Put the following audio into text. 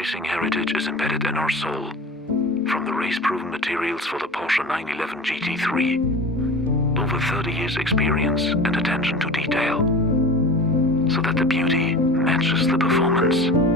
Racing heritage is embedded in our soul. From the race-proven materials for the Porsche 911 GT3, over 30 years experience and attention to detail, so that the beauty matches the performance.